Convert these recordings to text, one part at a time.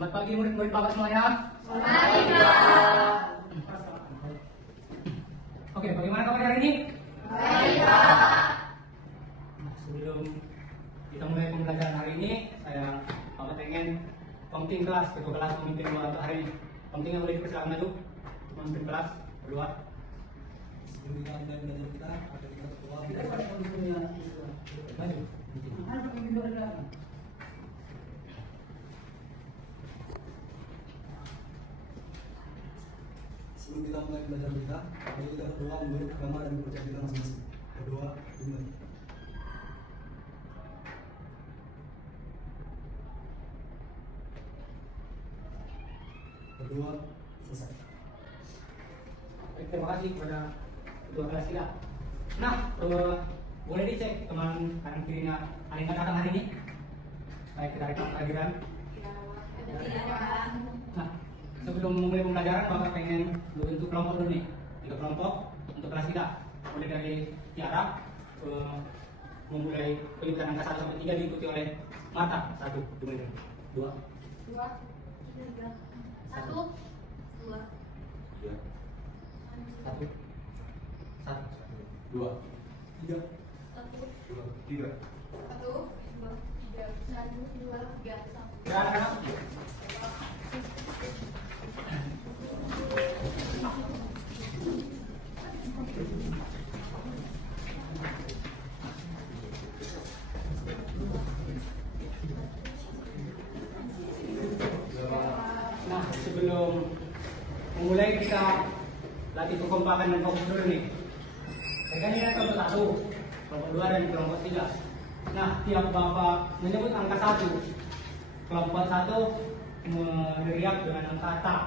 Selamat pagi murid-murid Bapak semuanya. Selamat pagi, Pak. Oke, bagaimana kabar hari ini? Baik, Pak. Nah, sebelum kita mulai pembelajaran hari ini, Bapak pengen pemimpin kelas, ketua kelas memimpin doa untuk hari ini. Pemimpin yang boleh dipersilakan maju, memimpin kelas berdoa. Sebelum kita mulai belajar kita, ada kita berdoa. Maju. Sebelum kita mulai belajar kita, ada kita berdoa menurut agama dan kepercayaan kita masing-masing. Berdoa, dimulai. Berdoa, selesai. Baik, terima kasih kepada ketua kelas kita. Nah, boleh dicek teman kanan kirinya ada yang datang hari ini? Baik, kita rekam kehadiran. Nah, sebelum memulai pembelajaran, Bapak pengen bentuk kelompok dulu nih. 3 kelompok untuk kelas kita. Mulai dari Tiara, memulai penyebutan angka 1 sampai 3 diikuti oleh Marta. 1, dimulai. 2, 2, 3, 1, 2, 3, 1, 1, 2, 3, 1, 2, 3. 1, 2, 3, 1, 2, 3, 1. Ya, anak-anak. Nah, sebelum memulai kita latih kekompakan dan fokus dulu nih. Ini ada kelompok 1, kelompok 2 dan kelompok 3. Nah, tiap Bapak menyebut angka 1, kelompok 1 meneriak dengan angka tak.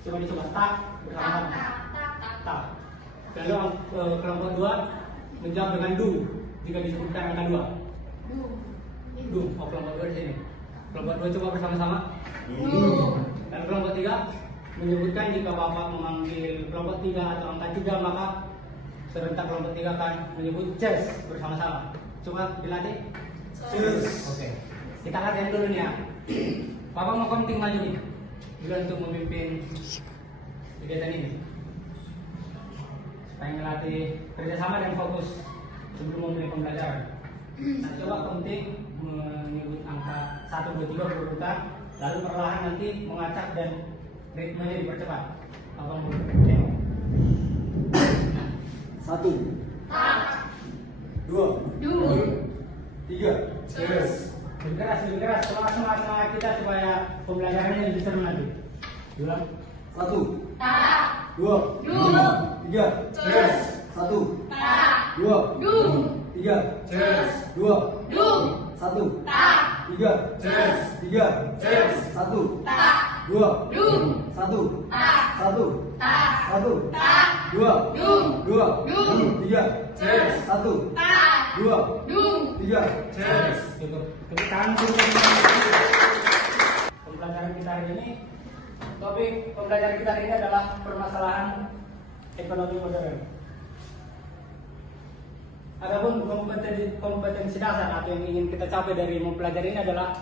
Coba dicoba tak bersama-sama. Tak. Lalu kelompok 2 menjawab dengan du jika disebutkan angka 2. Du. Oh, kelompok 2 di sini. Kelompok 2 coba bersama-sama. Dan kelompok 3 menyebutkan jika Bapak memanggil kelompok 3 atau angka 3, maka serentak kelompok 3 akan menyebut ces bersama-sama. Coba dilatih. Ces. Oke. Kita latihan dulu nih ya. Bapak mau penting maju nih. Dulu untuk memimpin kegiatan ini. Supaya melatih kerjasama dan fokus sebelum memulai pembelajaran. Nah, coba penting menyebut angka 1, 2, 3 berurutan, lalu perlahan nanti mengacak dan ritmenya dipercepat. Apa mau tengok? 1, 2, 3. Ces. Lebih keras. Semangat kita supaya pembelajarannya lebih seru nanti. Ulang. 1, Tak. 2, 3. Ces. 1, Tak. 2, 3. Ces. 2, Du. 1, Tak. 3. Ces. 3. Ces. 1, Tak. 2, Du. 1, Tak. 1, Tak. 1, Tak. 2, Du. 2, Du. 3. Ces. 1, Tak. 2, Du. 3. Ces. Cukup. Tepuk tangan dulu. Pembelajaran kita hari ini, topik pembelajaran kita hari ini adalah permasalahan ekonomi modern. Adapun kompetensi dasar atau yang ingin kita capai dari mempelajari ini adalah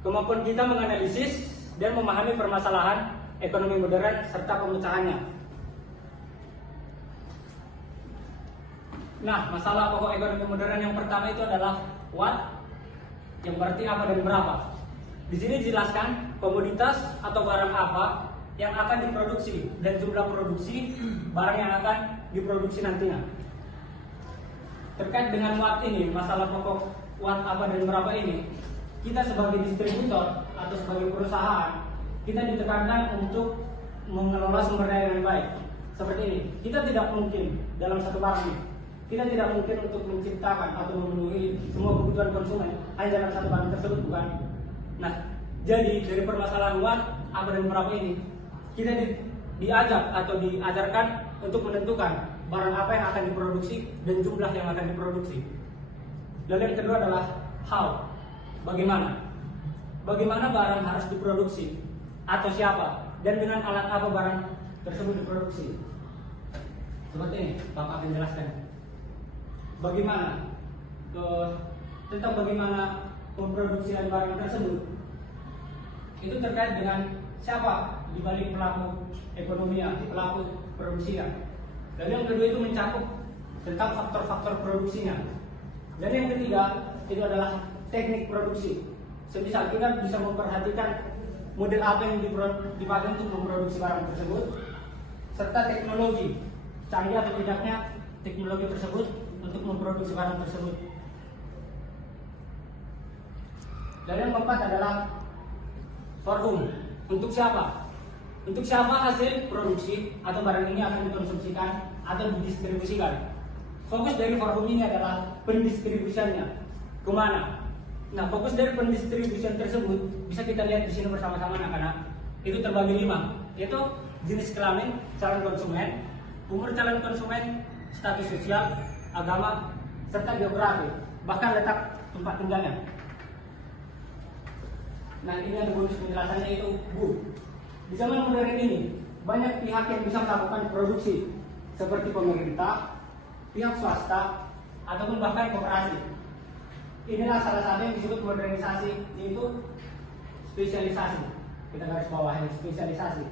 kemampuan kita menganalisis dan memahami permasalahan ekonomi modern serta pemecahannya. Nah, masalah pokok ekonomi modern yang pertama itu adalah what, yang berarti apa dan berapa. Di sini dijelaskan komoditas atau barang apa yang akan diproduksi dan jumlah produksi barang yang akan diproduksi nantinya. Terkait dengan what ini, masalah pokok what, apa dan berapa ini, kita sebagai distributor atau sebagai perusahaan, kita ditekankan untuk mengelola sumber daya dengan baik. Seperti ini, kita tidak mungkin dalam satu barang ini, kita tidak mungkin untuk menciptakan atau memenuhi semua kebutuhan konsumen hanya dalam satu barang tersebut, bukan? Nah, jadi dari permasalahan what, apa dan berapa ini, kita diajak atau diajarkan untuk menentukan barang apa yang akan diproduksi dan jumlah yang akan diproduksi. Lalu yang kedua adalah how, bagaimana. Bagaimana barang harus diproduksi atau siapa dan dengan alat apa barang tersebut diproduksi. Seperti ini, Bapak akan jelaskan. Bagaimana tentang bagaimana pemproduksian barang tersebut. itu terkait dengan siapa di balik pelaku ekonominya, pelaku produksinya. Dan yang kedua itu mencakup tentang faktor-faktor produksinya. Dan yang ketiga itu adalah teknik produksi. Semisal kita bisa memperhatikan model apa yang dipakai untuk memproduksi barang tersebut, serta teknologi canggih atau tidaknya teknologi tersebut untuk memproduksi barang tersebut. Dan yang keempat adalah for whom. Untuk siapa? Untuk siapa hasil produksi atau barang ini akan dikonsumsikan atau didistribusikan. Fokus dari for whom ini adalah pendistribusiannya kemana. Nah, fokus dari pendistribusian tersebut bisa kita lihat di sini bersama-sama anak-anak. Itu terbagi 5, yaitu jenis kelamin calon konsumen, umur calon konsumen, status sosial, agama, serta geografi, bahkan letak tempat tinggalnya. Nah, ini ada bonus penjelasannya itu Bu. Di zaman modern ini banyak pihak yang bisa melakukan produksi seperti pemerintah, pihak swasta, ataupun bahkan koperasi. Inilah salah satu yang disebut modernisasi, yaitu spesialisasi. Kita garis bawahi spesialisasi.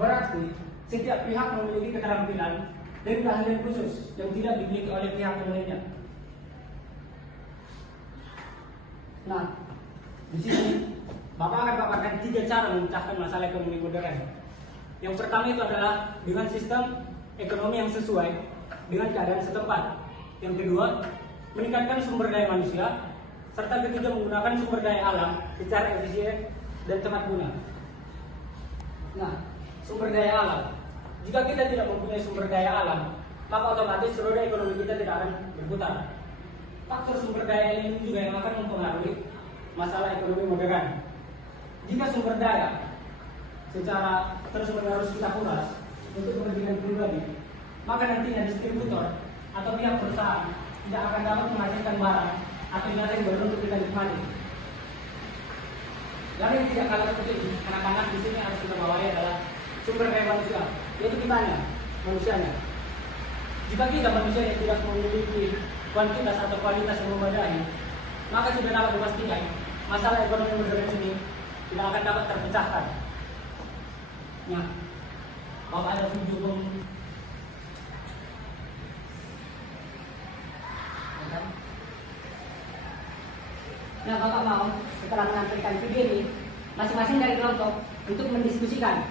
Berarti setiap pihak memiliki keterampilan dan keahlian khusus yang tidak dimiliki oleh pihak yang lainnya. Nah, di sini Bapak akan paparkan 3 cara memecahkan masalah ekonomi modern. Yang pertama itu adalah dengan sistem ekonomi yang sesuai dengan keadaan setempat. Yang kedua, meningkatkan sumber daya manusia, serta ketiga menggunakan sumber daya alam secara efisien dan tepat guna. Nah, sumber daya alam. Jika kita tidak mempunyai sumber daya alam, maka otomatis roda ekonomi kita tidak akan berputar. Faktor sumber daya ini juga yang akan mempengaruhi masalah ekonomi modern. Jika sumber daya secara terus-menerus kita kuras untuk kepentingan pribadi, maka nantinya distributor atau pihak perusahaan tidak akan dapat menghasilkan barang atau jasa yang baru untuk kita nikmati. Lalu yang tidak kalah penting, anak-anak di sini harus kita bawahi adalah sumber daya manusia, yaitu kitanya, manusianya. Jika kita manusia yang tidak memiliki kuantitas atau kualitas yang memadai, maka sudah dapat dipastikan masalah ekonomi modern ini tidak akan dapat terpecahkan. Nah, Bapak ada video Nah, Bapak mau setelah menampilkan video ini, masing-masing dari kelompok untuk mendiskusikan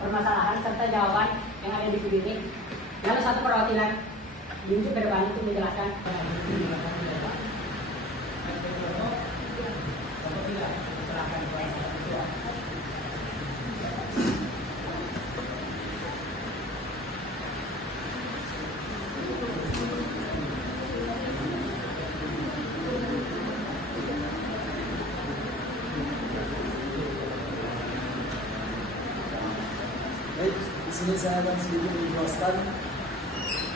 permasalahan serta jawaban yang ada di video ini. Lalu satu perwakilan diunjuk ke depan untuk menjelaskan. Baik, di sini saya akan sedikit menjelaskan.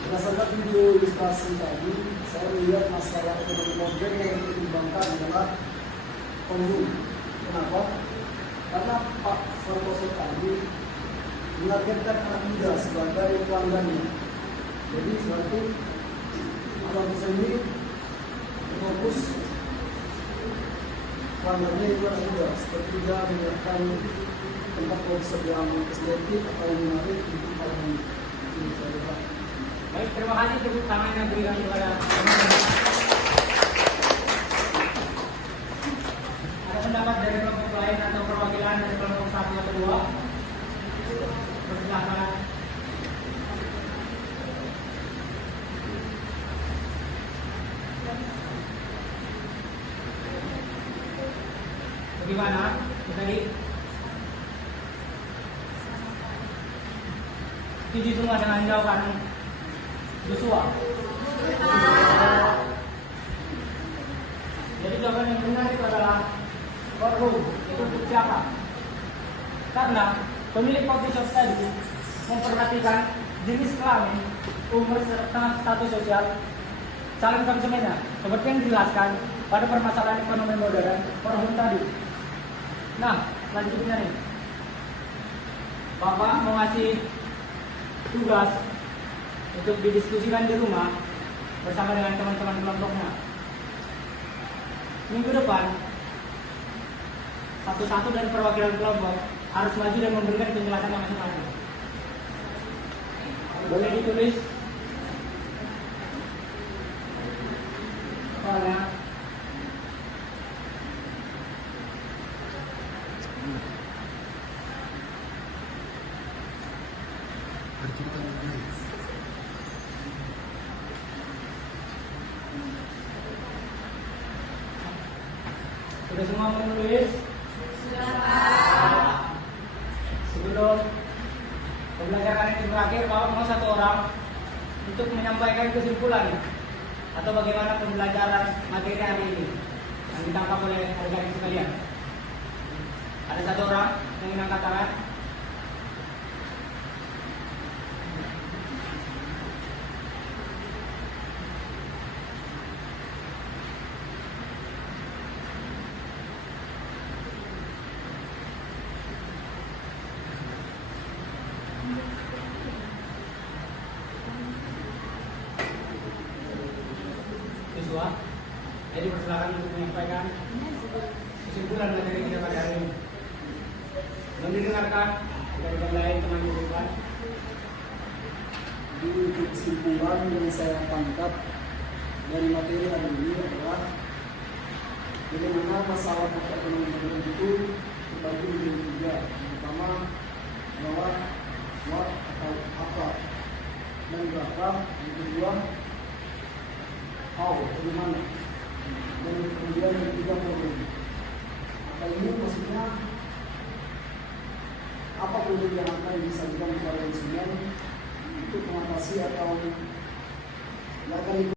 Berdasarkan video ilustrasi tadi, saya melihat masalah ekonomi modern yang dipertimbangkan adalah pembunuh. Kenapa? Karena Pak Santoso tadi menargetkan anak muda sebagai pelanggannya. Jadi seperti Pak Santoso ini fokus pelanggannya itu anak muda, seperti dia menyiapkan tempat workshop yang estetik atau menarik untuk para ini. Baik, terima kasih tepuk tangan yang diberikan kepada ada pendapat dari kelompok lain atau perwakilan dari kelompok 1 atau 2? Persilakan. Bagaimana? Tadi setuju semua dengan jawaban Joshua. Jadi jawaban yang benar itu adalah for whom, itu untuk siapa? Karena pemilik coffee shop tadi memperhatikan jenis kelamin, umur serta status sosial calon konsumennya, seperti yang dijelaskan pada permasalahan ekonomi modern for whom tadi. Nah, selanjutnya nih, Bapak mau ngasih tugas untuk didiskusikan di rumah bersama dengan teman-teman kelompoknya. Minggu depan satu-satu dari perwakilan kelompok harus maju dan memberikan penjelasan masing-masing. Boleh ditulis soalnya. Sudah semua menulis? Sebelum pembelajaran ini berakhir, Bapak mau satu orang untuk menyampaikan kesimpulan atau bagaimana pembelajaran materi hari ini yang ditangkap oleh adik-adik sekalian. Ada satu orang yang ingin angkat tangan? Siswa, jadi persilakan untuk menyampaikan kesimpulan materi kita pada hari ini. Dan didengarkan dari yang lain teman teman. Di kesimpulan yang saya tangkap dari materi hari ini adalah bagaimana masalah makroekonomi itu terbagi menjadi tiga. Yang pertama bahwa what atau apa dan berapa. Yang kedua how, bagaimana, dan kemudian yang ketiga problem. Apa ini maksudnya? Apa problem yang akan disajikan kepada konsumen untuk mengatasi atau yang akan